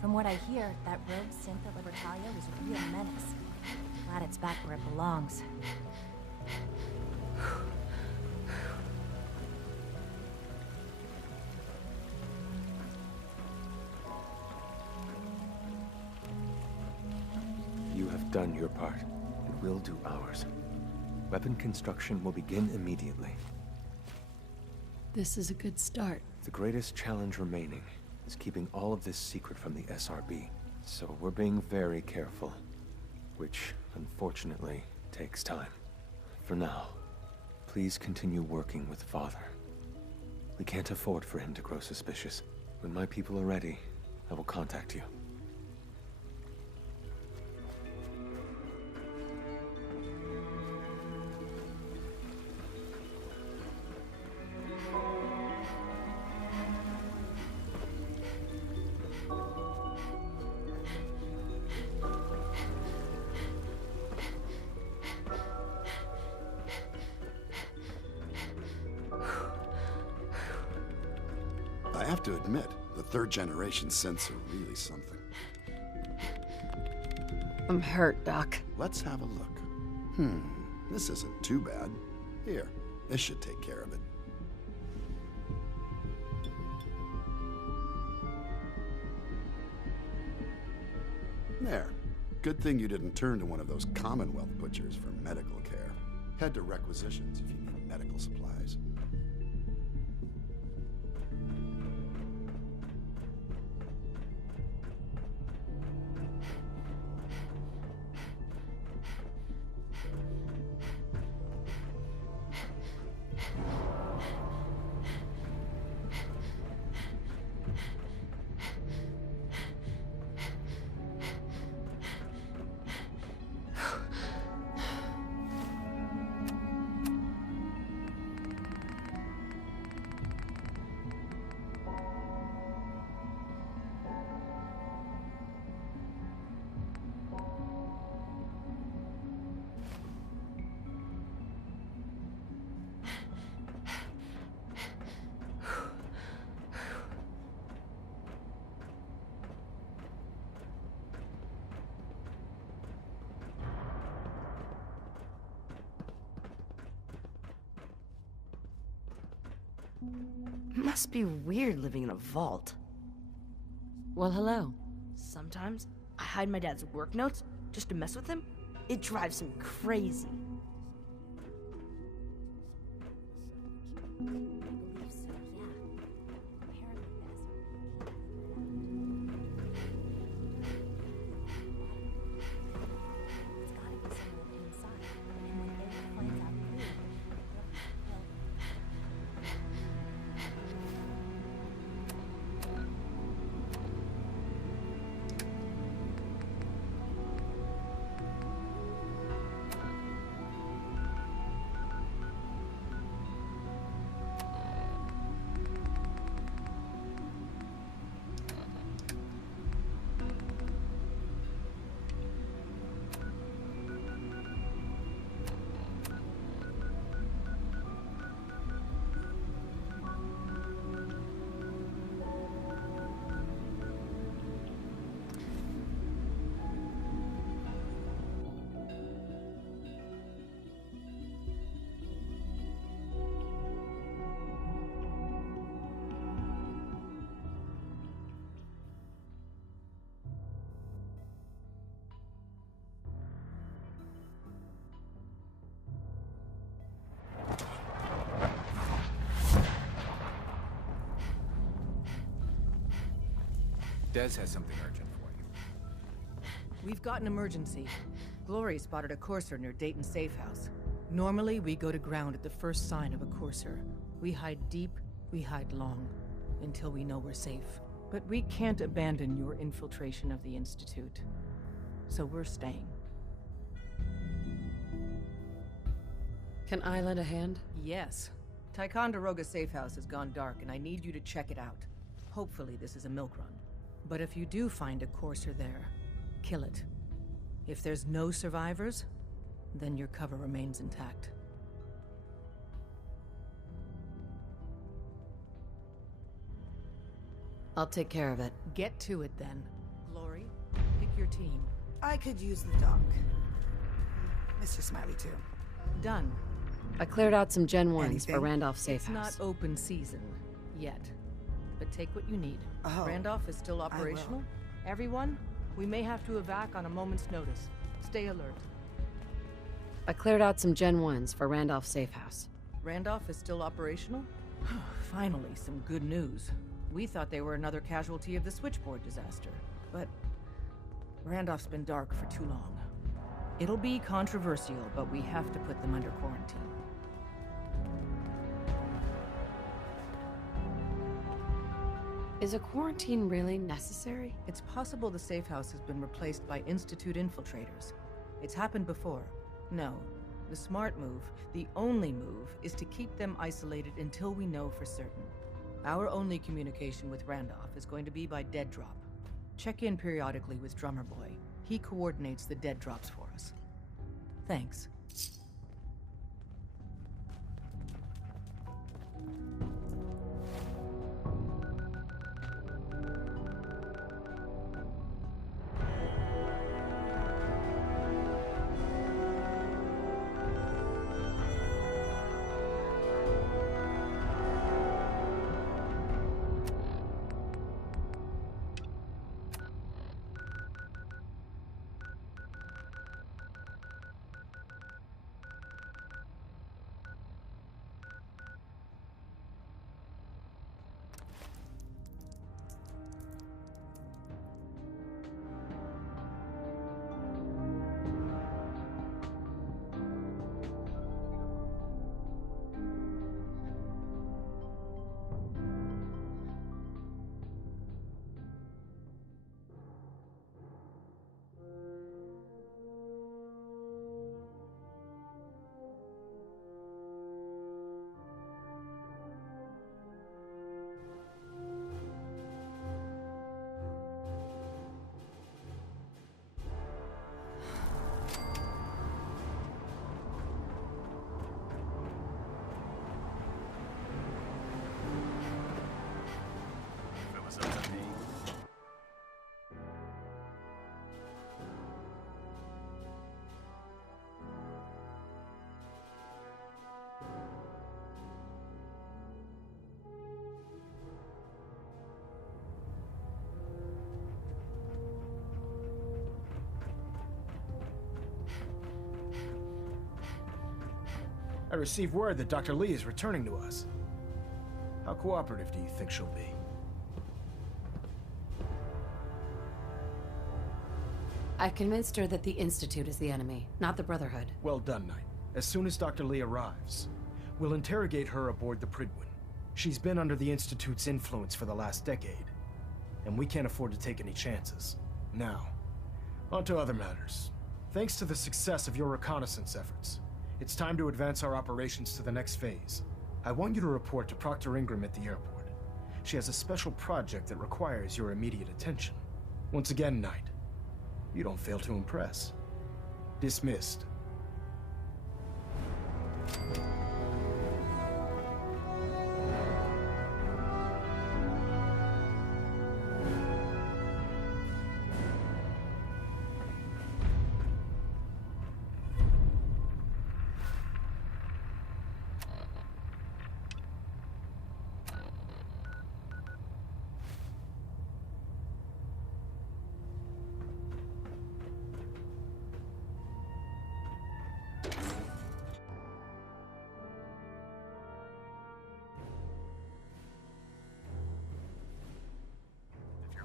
From what I hear, that rogue synth at Libertalia was a real menace. Glad it's back where it belongs. You have done your part, and we'll do ours. Weapon construction will begin immediately. This is a good start. The greatest challenge remaining is keeping all of this secret from the SRB. So we're being very careful, which, unfortunately, takes time. For now, please continue working with Father. We can't afford for him to grow suspicious. When my people are ready, I will contact you. I have to admit, the third-generation synths are really something. I'm hurt, Doc. Let's have a look. This isn't too bad. Here, this should take care of it. There. Good thing you didn't turn to one of those Commonwealth butchers for medical care. Head to requisitions if you need medical supplies. Must be weird living in a vault. Well, hello. Sometimes I hide my dad's work notes just to mess with him. It drives him crazy. I believe so, yeah. Apparently it's gotta be somewhere inside. And when Eric finds out who, Dez has something urgent for you. We've got an emergency. Glory spotted a courser near Dayton Safe House. Normally, we go to ground at the first sign of a courser. We hide deep, we hide long, until we know we're safe. But we can't abandon your infiltration of the Institute. So we're staying. Can I lend a hand? Yes. Ticonderoga Safe House has gone dark, and I need you to check it out. Hopefully this is a milk run. But if you do find a courser there, kill it. If there's no survivors, then your cover remains intact. I'll take care of it. Get to it then. your team. I could use the doc. Mr. Smiley, too. Done. I cleared out some Gen 1s Anything? for Randolph Safe It's House. not open season yet. But take what you need. Oh, Randolph is still will. operational. Everyone, we may have to evac on a moment's notice. Stay alert. I cleared out some Gen 1s for Randolph Safe House. Randolph is still operational? Finally, some good news. We thought they were another casualty of the switchboard disaster, but Randolph's been dark for too long. It'll be controversial, but we have to put them under quarantine. Is a quarantine really necessary? It's possible the safe house has been replaced by Institute infiltrators. It's happened before. No. The smart move, the only move, is to keep them isolated until we know for certain. Our only communication with Randolph is going to be by dead drop. Check in periodically with Drummer Boy. He coordinates the dead drops for us. Thanks. I received word that Dr. Lee is returning to us. How cooperative do you think she'll be? I convinced her that the Institute is the enemy, not the Brotherhood. Well done, Knight. As soon as Dr. Lee arrives, we'll interrogate her aboard the Prydwen. She's been under the Institute's influence for the last decade, and we can't afford to take any chances. Now, on to other matters. Thanks to the success of your reconnaissance efforts, it's time to advance our operations to the next phase. I want you to report to Proctor Ingram at the airport. She has a special project that requires your immediate attention. Once again, Knight, you don't fail to impress. Dismissed.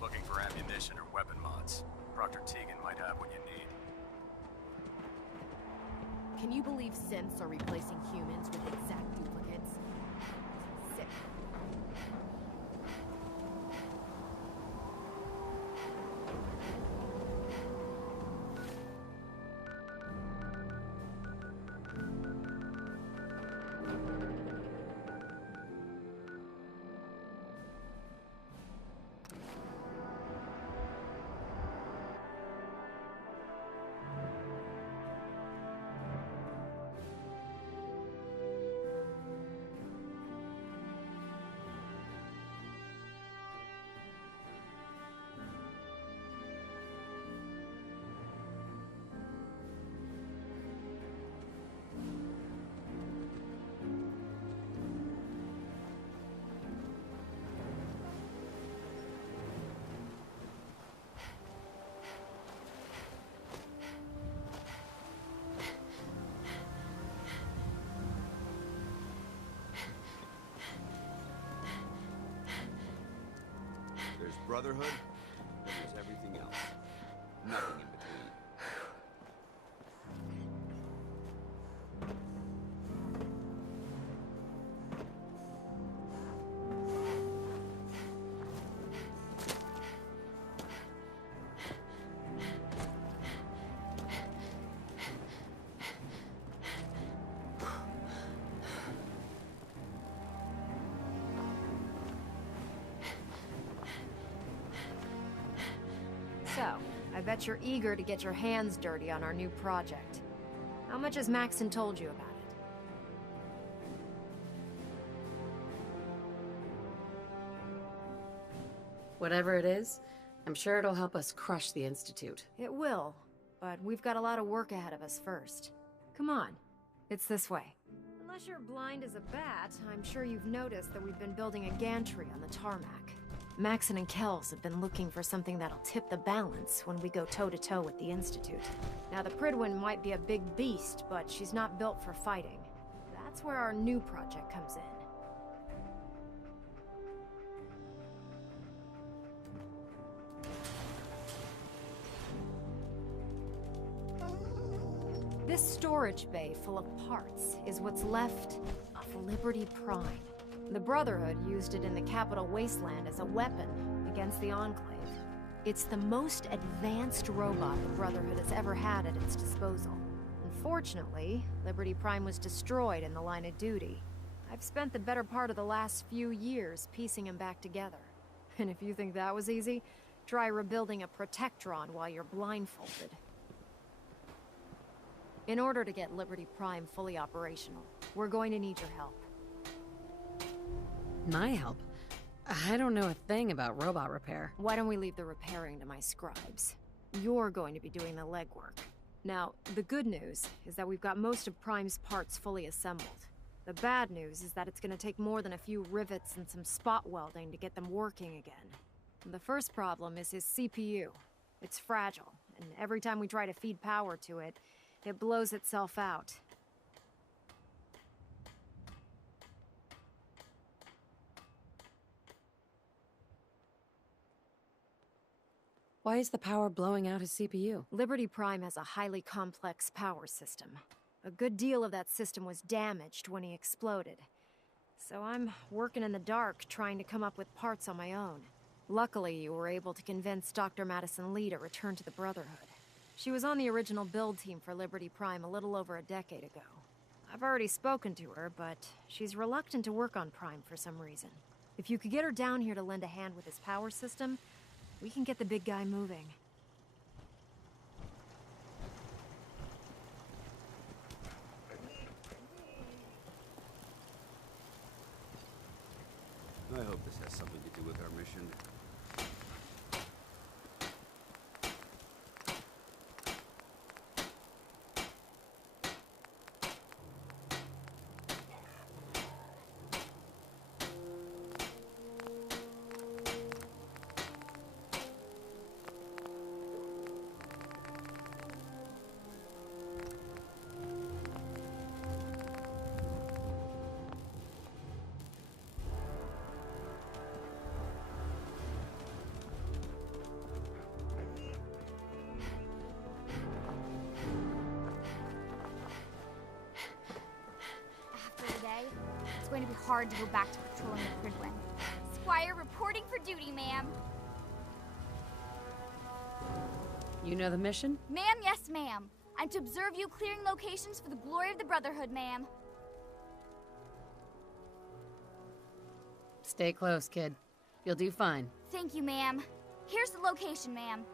Looking for ammunition or weapon mods, Proctor Tegan might have what you need. Can you believe synths are replacing humans with exact duplicates? Sick. Brotherhood, then there's everything else. Nothing in between. So, I bet you're eager to get your hands dirty on our new project. How much has Maxon told you about it? Whatever it is, I'm sure it'll help us crush the Institute. It will, but we've got a lot of work ahead of us first. Come on, it's this way. Unless you're blind as a bat, I'm sure you've noticed that we've been building a gantry on the tarmac. Maxon and Kells have been looking for something that'll tip the balance when we go toe-to-toe with the Institute. Now, the Prydwen might be a big beast, but she's not built for fighting. That's where our new project comes in. This storage bay full of parts is what's left of Liberty Prime. The Brotherhood used it in the Capital Wasteland as a weapon against the Enclave. It's the most advanced robot the Brotherhood has ever had at its disposal. Unfortunately, Liberty Prime was destroyed in the line of duty. I've spent the better part of the last few years piecing him back together. And if you think that was easy, try rebuilding a Protectron while you're blindfolded. In order to get Liberty Prime fully operational, we're going to need your help. My help? I don't know a thing about robot repair. Why don't we leave the repairing to my scribes? You're going to be doing the legwork. Now, the good news is that we've got most of Prime's parts fully assembled. The bad news is that it's going to take more than a few rivets and some spot welding to get them working again. The first problem is his CPU. It's fragile, and every time we try to feed power to it, it blows itself out. Why is the power blowing out his CPU? Liberty Prime has a highly complex power system. A good deal of that system was damaged when he exploded. So I'm working in the dark, trying to come up with parts on my own. Luckily, you were able to convince Dr. Madison Lee to return to the Brotherhood. She was on the original build team for Liberty Prime a little over a decade ago. I've already spoken to her, but she's reluctant to work on Prime for some reason. If you could get her down here to lend a hand with his power system, we can get the big guy moving. I hope this has something to do with our mission. It's going to be hard to go back to patrolling the Prydwen. Squire reporting for duty, ma'am. You know the mission? Ma'am, yes, ma'am. I'm to observe you clearing locations for the glory of the Brotherhood, ma'am. Stay close, kid. You'll do fine. Thank you, ma'am. Here's the location, ma'am.